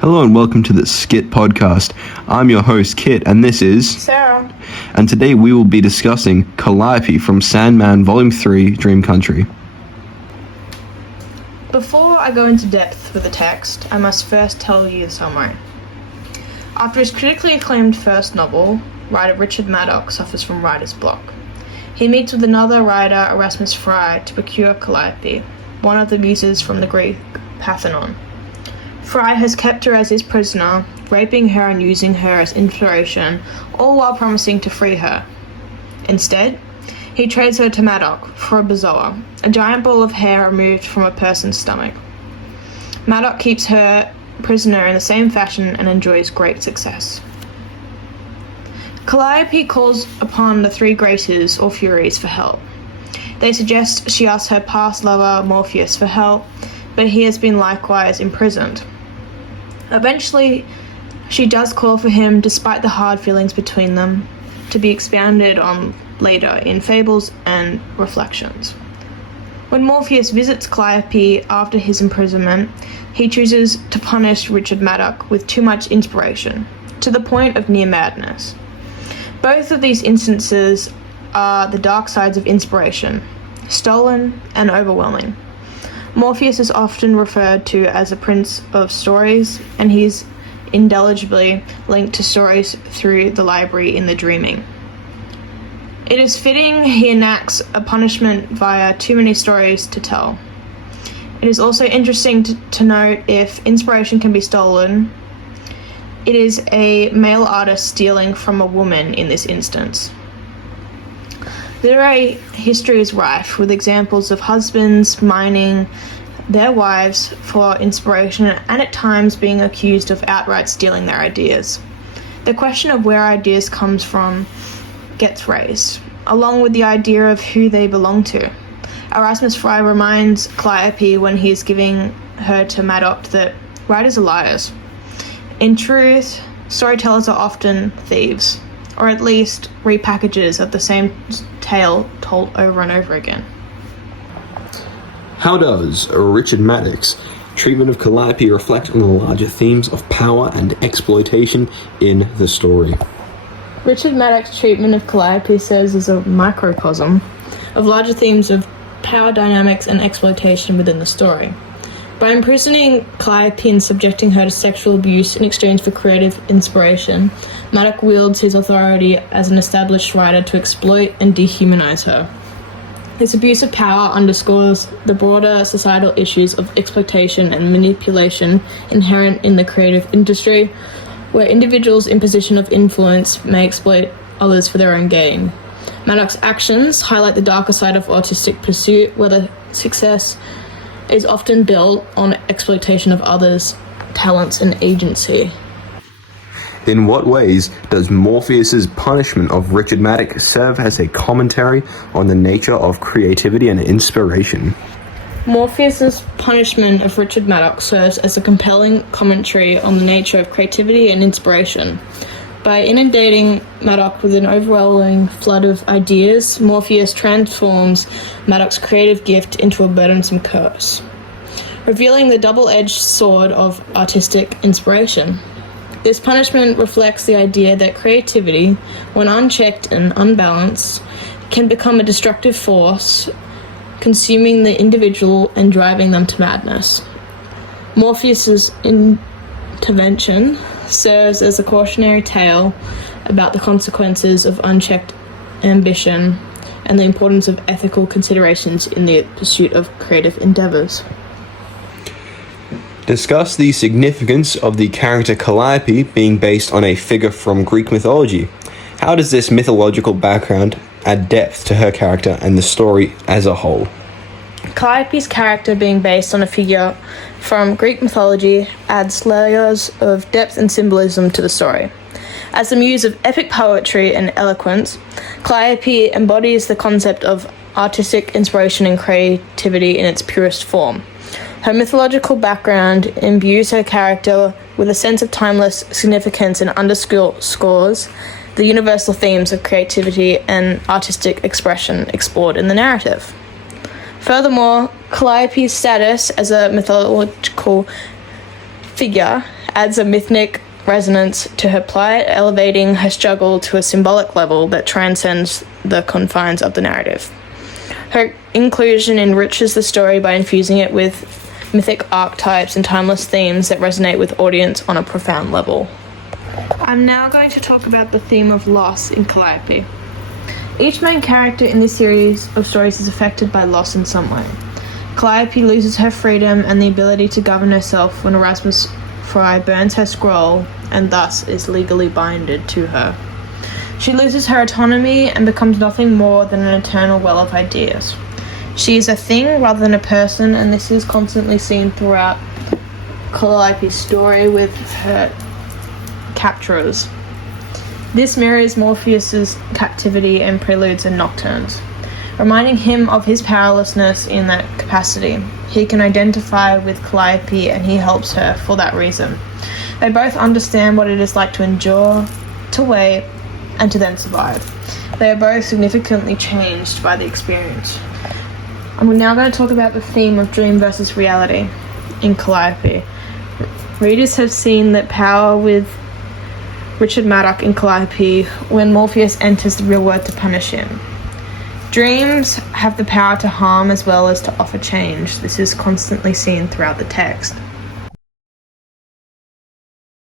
Hello and welcome to the Skit podcast. I'm your host, Kit, and this is Sarah. And today we will be discussing Calliope from Sandman Volume 3, Dream Country. Before I go into depth with the text, I must first tell you the summary. After his critically acclaimed first novel, writer Richard Maddox suffers from writer's block. He meets with another writer, Erasmus Fry, to procure Calliope, one of the muses from the Greek Parthenon. Fry has kept her as his prisoner, raping her and using her as inspiration, all while promising to free her. Instead, he trades her to Maddox for a bezoar, a giant ball of hair removed from a person's stomach. Maddox keeps her prisoner in the same fashion and enjoys great success. Calliope calls upon the three Graces, or Furies, for help. They suggest she asks her past lover Morpheus for help, but he has been likewise imprisoned. Eventually, she does call for him despite the hard feelings between them, to be expounded on later in Fables and Reflections. When Morpheus visits Calliope after his imprisonment, he chooses to punish Richard Maddox with too much inspiration, to the point of near madness. Both of these instances are the dark sides of inspiration, stolen and overwhelming. Morpheus is often referred to as a prince of stories, and he's indelibly linked to stories through the library in The Dreaming. It is fitting he enacts a punishment via too many stories to tell. It is also interesting to note if inspiration can be stolen, it is a male artist stealing from a woman in this instance. Literary history is rife with examples of husbands mining their wives for inspiration and at times being accused of outright stealing their ideas. The question of where ideas comes from gets raised, along with the idea of who they belong to. Erasmus Fry reminds Calliope when he is giving her to Maddox that writers are liars. In truth, storytellers are often thieves, or at least repackages of the same tale told over and over again. How does Richard Maddox's treatment of Calliope reflect on the larger themes of power and exploitation in the story? Richard Maddox's treatment of Calliope serves as a microcosm of larger themes of power dynamics and exploitation within the story. By imprisoning Calliope and subjecting her to sexual abuse in exchange for creative inspiration, Maddox wields his authority as an established writer to exploit and dehumanize her. This abuse of power underscores the broader societal issues of exploitation and manipulation inherent in the creative industry, where individuals in position of influence may exploit others for their own gain. Maddox's actions highlight the darker side of artistic pursuit, where the success is often built on exploitation of others' talents and agency. In what ways does Morpheus's punishment of Richard Maddox serve as a commentary on the nature of creativity and inspiration? Morpheus's punishment of Richard Maddox serves as a compelling commentary on the nature of creativity and inspiration. By inundating Maddox with an overwhelming flood of ideas, Morpheus transforms Maddox's creative gift into a burdensome curse, revealing the double-edged sword of artistic inspiration. This punishment reflects the idea that creativity, when unchecked and unbalanced, can become a destructive force, consuming the individual and driving them to madness. Morpheus's intervention serves as a cautionary tale about the consequences of unchecked ambition and the importance of ethical considerations in the pursuit of creative endeavors. Discuss the significance of the character Calliope being based on a figure from Greek mythology. How does this mythological background add depth to her character and the story as a whole? Calliope's character being based on a figure from Greek mythology adds layers of depth and symbolism to the story. As the muse of epic poetry and eloquence, Calliope embodies the concept of artistic inspiration and creativity in its purest form. Her mythological background imbues her character with a sense of timeless significance and underscores the universal themes of creativity and artistic expression explored in the narrative. Furthermore, Calliope's status as a mythological figure adds a mythic resonance to her plight, elevating her struggle to a symbolic level that transcends the confines of the narrative. Her inclusion enriches the story by infusing it with mythic archetypes and timeless themes that resonate with audience on a profound level. I'm now going to talk about the theme of loss in Calliope. Each main character in this series of stories is affected by loss in some way. Calliope loses her freedom and the ability to govern herself when Erasmus Fry burns her scroll and thus is legally binded to her. She loses her autonomy and becomes nothing more than an eternal well of ideas. She is a thing rather than a person, and this is constantly seen throughout Calliope's story with her capturers. This mirrors Morpheus's captivity and Preludes and Nocturnes, reminding him of his powerlessness in that capacity. He can identify with Calliope and he helps her for that reason. They both understand what it is like to endure, to wait, and to then survive. They are both significantly changed by the experience. I'm now going to talk about the theme of dream versus reality in Calliope. Readers have seen that power with Richard Maddock in Calliope when Morpheus enters the real world to punish him. Dreams have the power to harm as well as to offer change. This is constantly seen throughout the text.